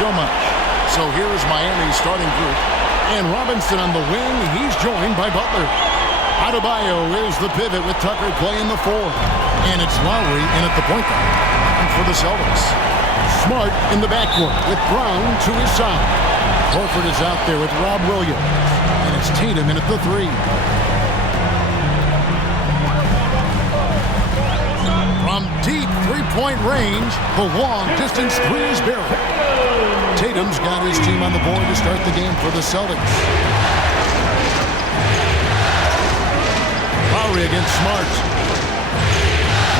so much. So here is Miami's starting group. And Robinson on the wing. He's joined by Butler. Adebayo is the pivot with Tucker playing the 4. And it's Lowry in at the point guard. And for the Celtics, Smart in the backcourt with Brown to his side. Horford is out there with Rob Williams. And it's Tatum in at the 3. From deep three-point range, the long-distance 3 is barreled. Tatum's got his team on the board to start the game for the Celtics. Lowry against Smart.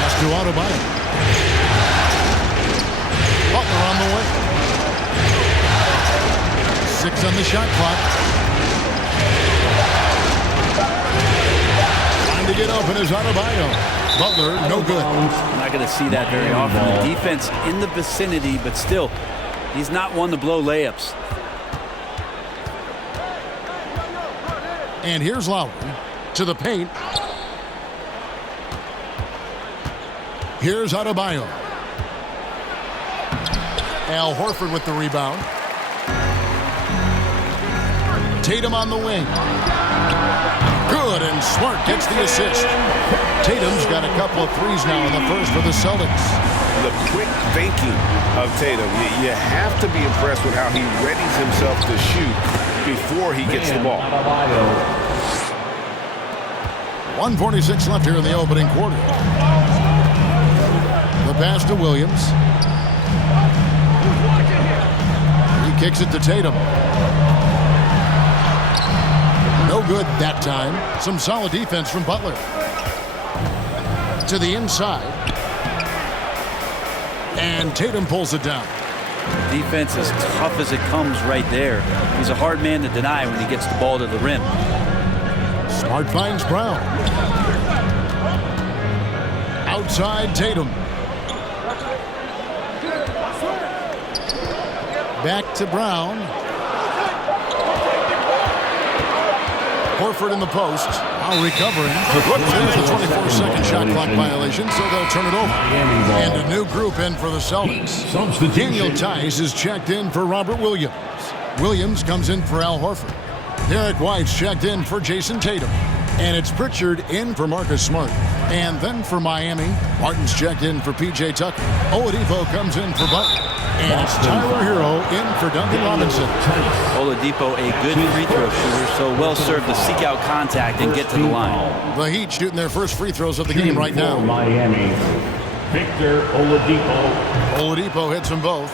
Pass to Adebayo. Butler on the way. 6 on the shot clock. Trying to get open is Adebayo. Butler, no good. I'm not going to see that very often. The defense in the vicinity, but still, he's not one to blow layups. And here's Lowry to the paint. Here's Adebayo. Al Horford with the rebound. Tatum on the wing. Good, and Smart gets the assist. Tatum's got a couple of threes now in the first for the Celtics. The quick thinking of Tatum. You have to be impressed with how he readies himself to shoot before he gets the ball. 1:46 left here in the opening quarter. The pass to Williams. He kicks it to Tatum. No good that time. Some solid defense from Butler. To the inside. And Tatum pulls it down. Defense as tough as it comes right there. He's a hard man to deny when he gets the ball to the rim. Smart finds Brown. Outside Tatum. Back to Brown. Horford in the post. Now recovering. There's the 24-second shot clock violation, so they'll turn it over. And a new group in for the Celtics. Daniel Tice is checked in for Robert Williams. Williams comes in for Al Horford. Derek White's checked in for Jason Tatum. And it's Pritchard in for Marcus Smart. And then for Miami, Martin's checked in for P.J. Tucker. Oladipo comes in for Butler. And it's Tyler Hero in for Duncan Robinson. Oladipo, a good free throw shooter, so well served to seek out contact and get to the line. The Heat shooting their first free throws of the game right now. Miami, Victor Oladipo. Oladipo hits them both.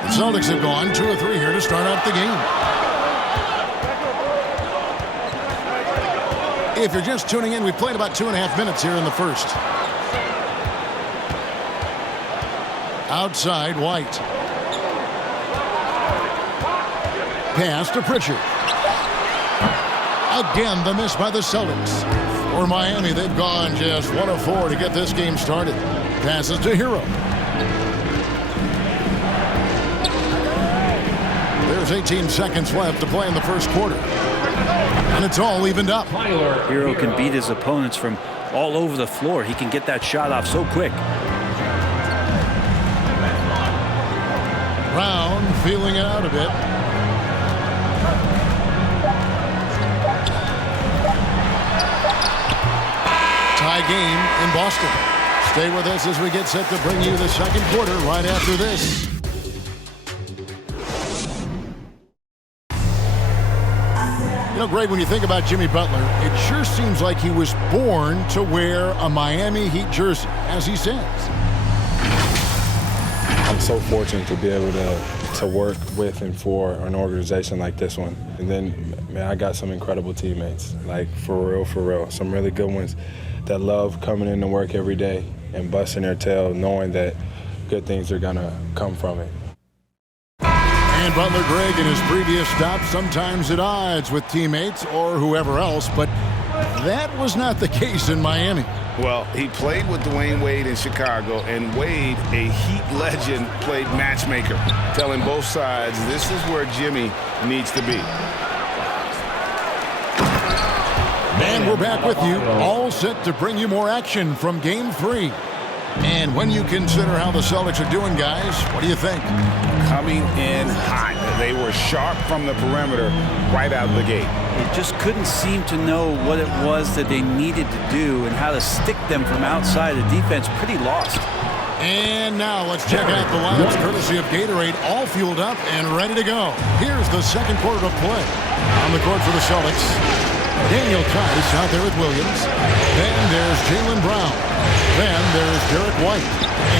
The Celtics have gone 2 of 3 here to start out the game. If you're just tuning in, we've played about 2.5 minutes here in the first. Outside, White. Pass to Pritchard. Again, the miss by the Celtics. For Miami, they've gone just 1 of 4 to get this game started. Passes to Hero. There's 18 seconds left to play in the first quarter. And it's all evened up. Hero can beat his opponents from all over the floor. He can get that shot off so quick. Brown feeling it out a bit. Tie game in Boston. Stay with us as we get set to bring you the second quarter right after this. You know, Greg, when you think about Jimmy Butler, it sure seems like he was born to wear a Miami Heat jersey, as he says. I'm so fortunate to be able to work with and for an organization like this one. And then, man, I got some incredible teammates, like for real. Some really good ones that love coming in to work every day and busting their tail, knowing that good things are gonna come from it. And Butler, Greg, in his previous stop, sometimes at odds with teammates or whoever else, but that was not the case in Miami. Well, he played with Dwayne Wade in Chicago, and Wade, a Heat legend, played matchmaker, telling both sides this is where Jimmy needs to be. And we're back with you, all set to bring you more action from Game 3. And when you consider how the Celtics are doing, guys, what do you think? Coming in hot. They were sharp from the perimeter right out of the gate. They just couldn't seem to know what it was that they needed to do and how to stick them from outside. The defense pretty lost. And now let's check out the lineups courtesy of Gatorade, all fueled up and ready to go. Here's the second quarter of play. On the court for the Celtics, Daniel Tice out there with Williams. Then there's Jaylen Brown. Then there's Derek White.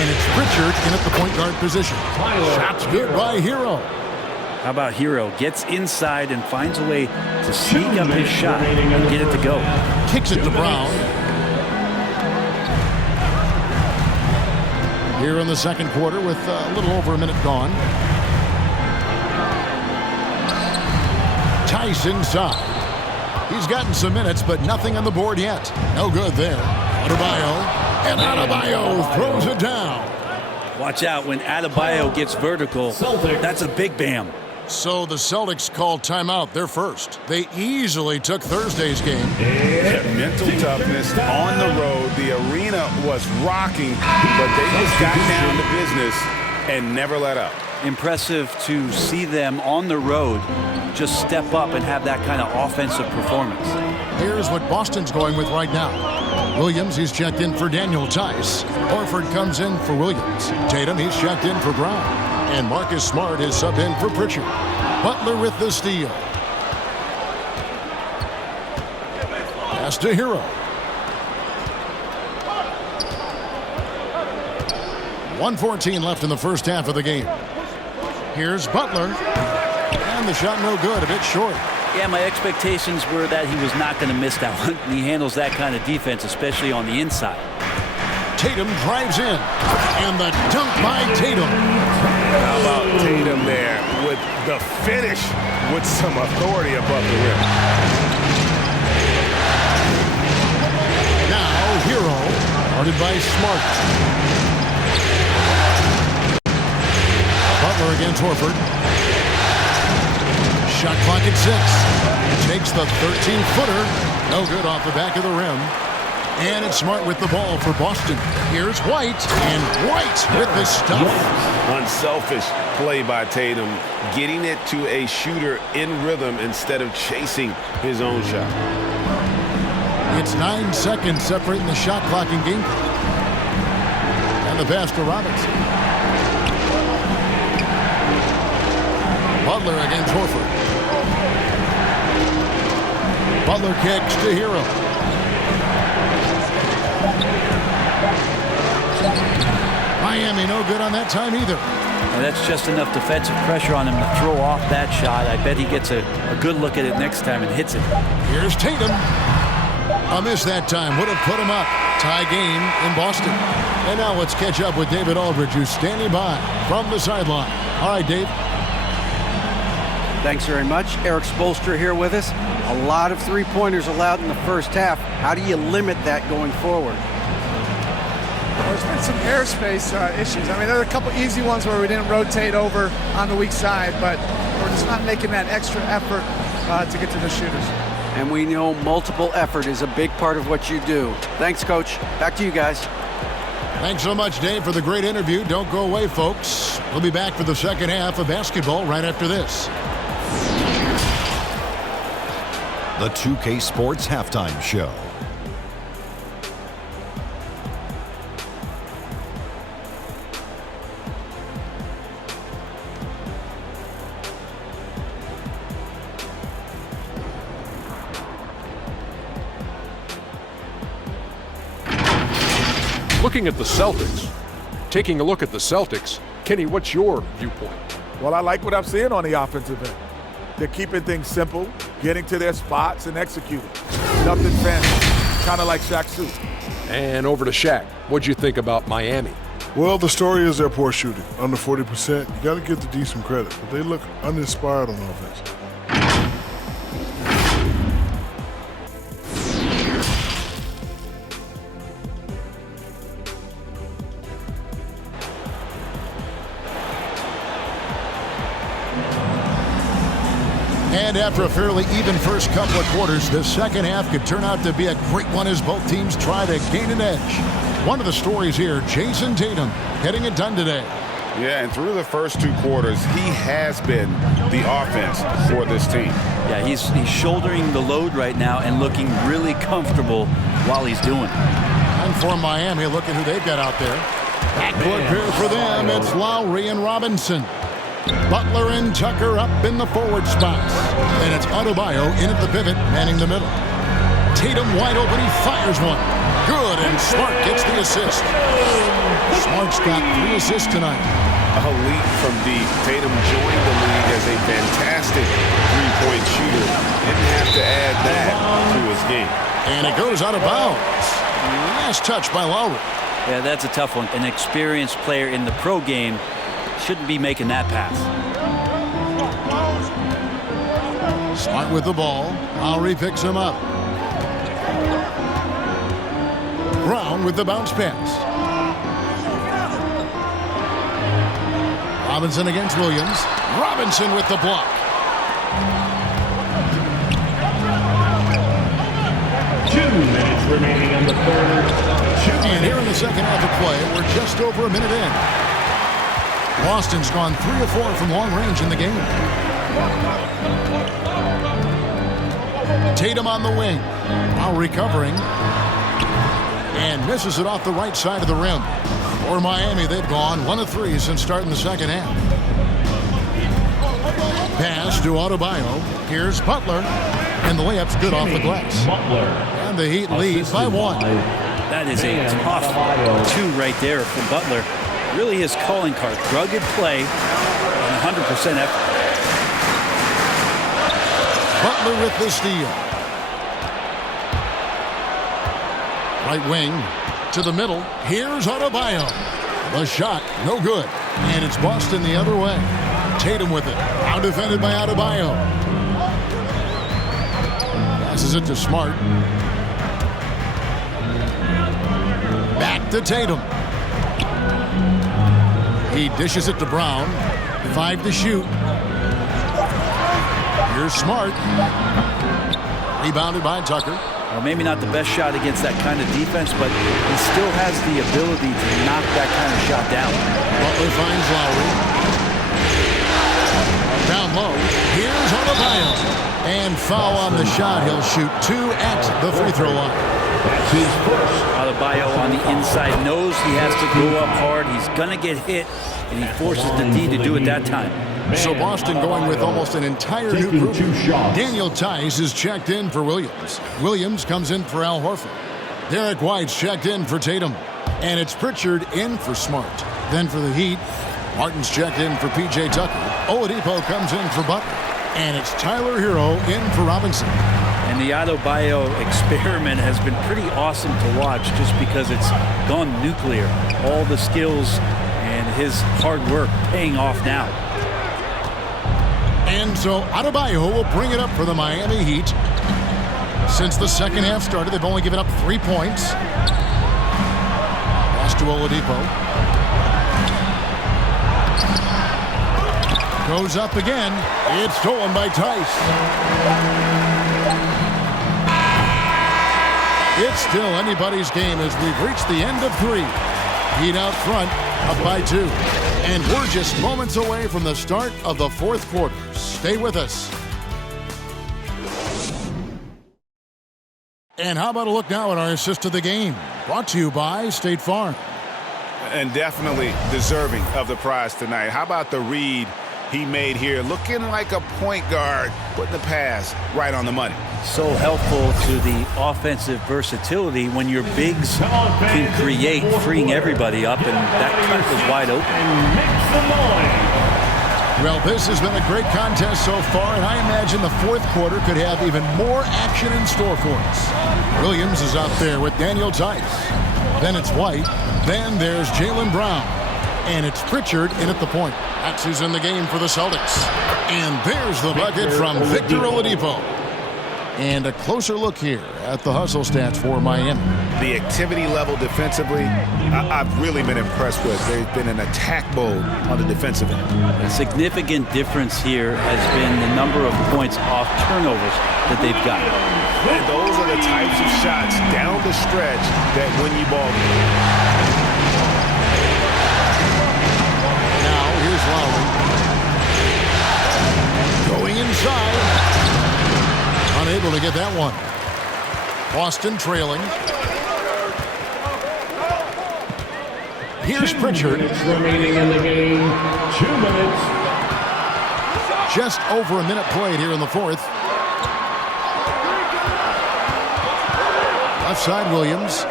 And it's Pritchard in at the point guard position. Shots good by Hero. How about Hero? Gets inside and finds a way to sneak up his shot and get it to go. Kicks it to Brown. Here in the second quarter with a little over a minute gone. Tice inside. He's gotten some minutes, but nothing on the board yet. No good there. Adebayo. And Adebayo throws it down. Watch out when Adebayo gets vertical. That's a big bam. So the Celtics called timeout. They're first. They easily took Thursday's game. Mental toughness on the road. The arena was rocking, but they just got down to business and never let up. Impressive to see them on the road just step up and have that kind of offensive performance. Here's what Boston's going with right now. Williams, he's checked in for Daniel Tice. Horford comes in for Williams. Tatum, he's checked in for Brown. And Marcus Smart is subbed in for Pritchard. Butler with the steal. Pass to Hero. 1:14 left in the first half of the game. Here's Butler. And the shot no good, a bit short. Yeah, my expectations were that he was not going to miss that one. He handles that kind of defense, especially on the inside. Tatum drives in. And the dunk by Tatum. How about Tatum there with the finish with some authority above the rim. Now Hero, guarded by Smart. Butler against Horford. Shot clock at 6. Takes the 13-footer. No good off the back of the rim. And it's Smart with the ball for Boston. Here's White, and White with the stuff. Unselfish play by Tatum, getting it to a shooter in rhythm instead of chasing his own shot. It's 9 seconds separating the shot clock and game. And the pass to Robinson. Butler against Horford. Butler kicks to Hero. Miami no good on that time either. And that's just enough defensive pressure on him to throw off that shot. I bet he gets a good look at it next time and hits it. Here's Tatum. A miss that time would have put him up. Tie game in Boston. And now let's catch up with David Aldridge, who's standing by from the sideline. All right, Dave. Thanks very much. Eric Spoelstra here with us. A lot of three-pointers allowed in the first half. How do you limit that going forward? Well, there's been some airspace issues. I mean, there are a couple easy ones where we didn't rotate over on the weak side, but we're just not making that extra effort to get to the shooters. And we know multiple effort is a big part of what you do. Thanks, Coach. Back to you guys. Thanks so much, Dave, for the great interview. Don't go away, folks. We'll be back for the second half of basketball right after this. The 2K Sports Halftime Show. Looking at the Celtics, taking a look at the Celtics, Kenny, what's your viewpoint? Well, I like what I'm seeing on the offensive end. They're keeping things simple, getting to their spots and executing. Nothing fancy, kind of like Shaq's suit. And over to Shaq. What'd you think about Miami? Well, the story is their poor shooting, under 40%. You got to give the D some credit, but they look uninspired on offense. And after a fairly even first couple of quarters, the second half could turn out to be a great one as both teams try to gain an edge. One of the stories here, Jason Tatum, getting it done today. Yeah, and through the first 2 quarters, he has been the offense for this team. Yeah, he's shouldering the load right now and looking really comfortable while he's doing it. And for Miami, look at who they've got out there. Backcourt pair for them, it's Lowry and Robinson. Butler and Tucker up in the forward spots. And it's Adebayo in at the pivot, manning the middle. Tatum wide open, he fires one. Good, and Smart gets the assist. Smart's got 3 assists tonight. A leap from deep. Tatum joined the league as a fantastic three-point shooter. Didn't have to add that to his game. And it goes out of bounds. Last touch by Lowry. Yeah, that's a tough one. An experienced player in the pro game shouldn't be making that pass. Smart with the ball. Lowry picks him up. Brown with the bounce pass. Robinson against Williams. Robinson with the block. 2 minutes remaining in the third. And here in the second half of play, we're just over a minute in. Boston's gone 3 of 4 from long range in the game. Tatum on the wing. Now recovering. And misses it off the right side of the rim. For Miami, they've gone 1 of 3 since starting the second half. Pass to Adebayo. Here's Butler. And the layup's good off the glass. And the Heat lead by 1. That is a tough 2 right there from Butler. Really his calling card. Rugged play and 100% effort. Butler with the steal. Right wing to the middle. Here's Adebayo. The shot, no good. And it's Boston the other way. Tatum with it. Now defended by Adebayo. Passes it to Smart. Back to Tatum. He dishes it to Brown. 5 to shoot. Here's Smart. Rebounded by Tucker. Well, maybe not the best shot against that kind of defense, but he still has the ability to knock that kind of shot down. Butler finds Lowry. Down low. Here's Adebayo. And foul on the shot. He'll shoot 2 at the free throw line. Adebayo on the inside knows he has to go up hard. He's going to get hit, and he forces the D to do it that time. So Boston going with almost an entire new group. Daniel Tice is checked in for Williams. Williams comes in for Al Horford. Derek White's checked in for Tatum. And it's Pritchard in for Smart. Then for the Heat, Martin's checked in for P.J. Tucker. Oladipo comes in for Butler. And it's Tyler Hero in for Robinson. And the Adebayo experiment has been pretty awesome to watch just because it's gone nuclear. All the skills and his hard work paying off now. And so Adebayo will bring it up for the Miami Heat. Since the second half started, they've only given up 3 points. Pass to Oladipo. Goes up again. It's stolen by Tice. It's still anybody's game as we've reached the end of 3. Heat out front, up by 2. And we're just moments away from the start of the 4th quarter. Stay with us. And how about a look now at our assist of the game? Brought to you by State Farm. And definitely deserving of the prize tonight. How about the read he made here? Looking like a point guard, putting the pass right on the money. So helpful to the offensive versatility when your bigs can create, freeing everybody up, and that cut was wide open. Well, this has been a great contest so far, and I imagine the 4th quarter could have even more action in store for us. Williams is out there with Daniel Tice. Then it's White. Then there's Jaylen Brown. And it's Pritchard in at the point. That's who's in the game for the Celtics. And there's the bucket from Victor Oladipo. And a closer look here at the hustle stats for Miami. The activity level defensively, I've really been impressed with. They've been in attack mode on the defensive end. A significant difference here has been the number of points off turnovers that they've got. And those are the types of shots down the stretch that win you ball games. Now, here's Lowry. Going inside. Unable to get that one. Boston trailing. Here's Pritchard. Remaining in the game, 2 minutes. Just over a minute played here in the fourth. Left side, Williams.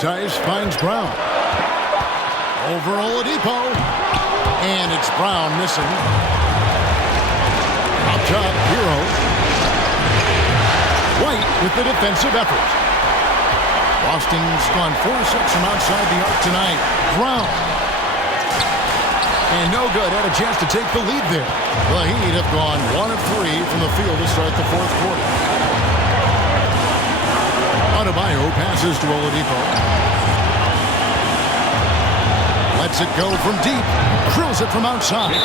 Tice finds Brown. Over Oladipo. And it's Brown missing. Up top, Hero. White with the defensive effort. Boston's gone 4-6 from outside the arc tonight. Brown. And no good. Had a chance to take the lead there. The Heat have gone 1 of 3 from the field to start the fourth quarter. Adebayo passes to Oladipo. Lets it go from deep. Drills it from outside.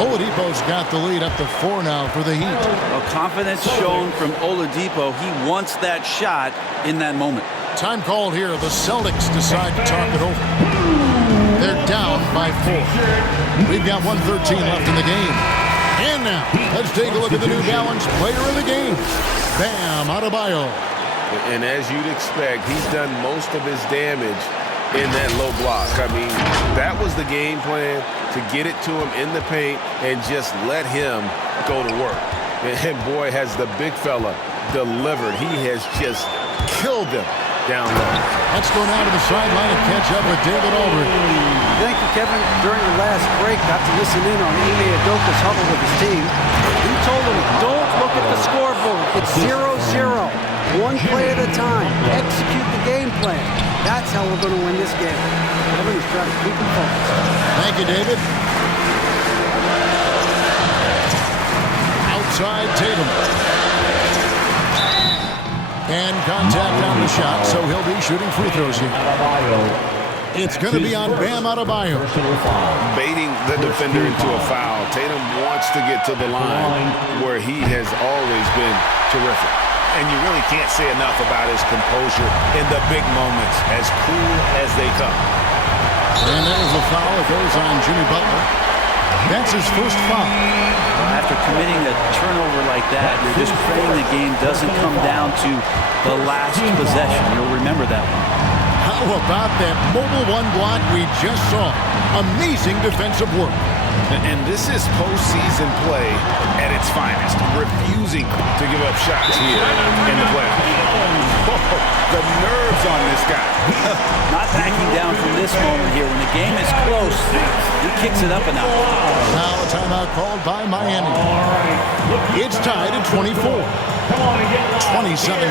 Oladipo's got the lead up to 4 now for the Heat. Well, confidence shown from Oladipo. He wants that shot in that moment. Time called here. The Celtics decide to talk it over. They're down by 4. We've got 1:13 left in the game. And now, let's take a look at the New Balance player of the game. Bam Adebayo. And as you'd expect, he's done most of his damage in that low block. I mean, that was the game plan, to get it to him in the paint and just let him go to work. And boy, has the big fella delivered. He has just killed them down low. Let's go now to the sideline and catch up with David Aldridge. Thank you, Kevin. During the last break, got to listen in on Ime Udoka's huddle with his team. He told them, don't look at the scoreboard. It's 0-0. One play at a time. Execute the game plan. That's how we're going to win this game. Kevin is trying to keep him focused. Thank you, David. Outside Tatum. And contact on the shot, so he'll be shooting free throws here. It's going to be on Bam Adebayo. Baiting the defender into a foul. Tatum wants to get to the line where he has always been terrific. And you really can't say enough about his composure in the big moments, as cool as they come. And that is a foul. It goes on Jimmy Butler. That's his first foul. After committing a turnover like that, you're just praying the game doesn't come down to the last possession. You'll remember that one. How about that mobile one block we just saw? Amazing defensive work. And this is postseason play at its finest, refusing to give up shots here in the playoffs. Oh, the nerves on this guy. Not backing down from this moment here. When the game is close, he kicks it up a notch. Now a timeout called by Miami. It's tied at 24. 27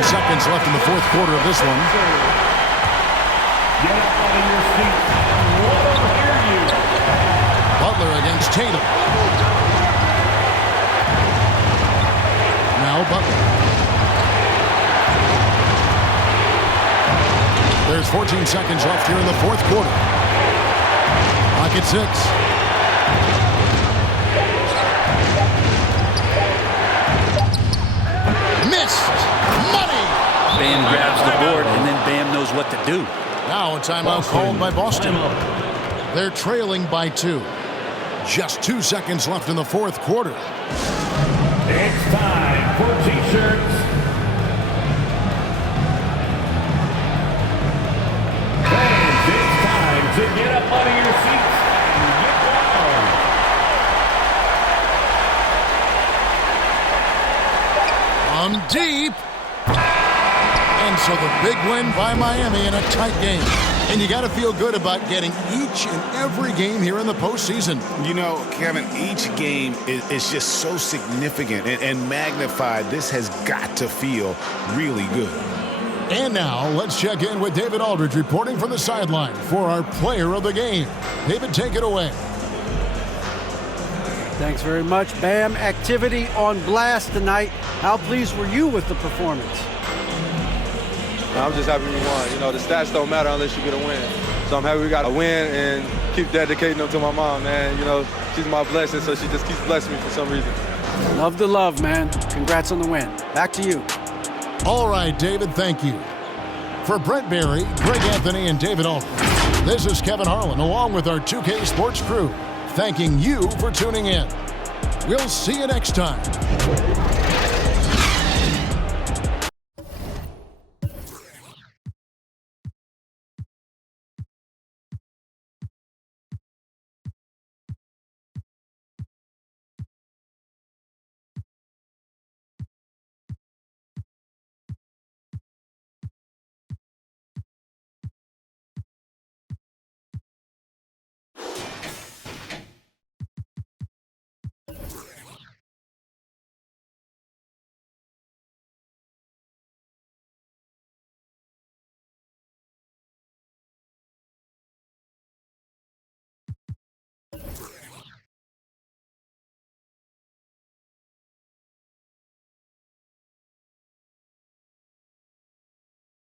seconds left in the fourth quarter of this one. Get up out of your seat. We'll hear you. Butler against Tatum. Now Butler. There's 14 seconds left here in the fourth quarter. Clock at 6. Missed. Money. Bam grabs the board, and then Bam knows what to do. Now a timeout called by Boston. They're trailing by 2. Just 2 seconds left in the fourth quarter. It's time for T-shirts. Fans, it's time to get up out of your seats and get I'm wild. deep. And so the big win by Miami in a tight game. And you got to feel good about getting each and every game here in the postseason. You know, Kevin, each game is just so significant and magnified. This has got to feel really good. And now let's check in with David Aldridge reporting from the sideline for our player of the game. David, take it away. Thanks very much. Bam, activity on blast tonight. How pleased were you with the performance? I'm just happy we won. You know, the stats don't matter unless you get a win. So I'm happy we got a win and keep dedicating them to my mom, man. You know, she's my blessing, so she just keeps blessing me for some reason. Love the love, man. Congrats on the win. Back to you. All right, David, thank you. For Brent Berry, Greg Anthony, and David Aldridge, this is Kevin Harlan along with our 2K Sports crew, thanking you for tuning in. We'll see you next time.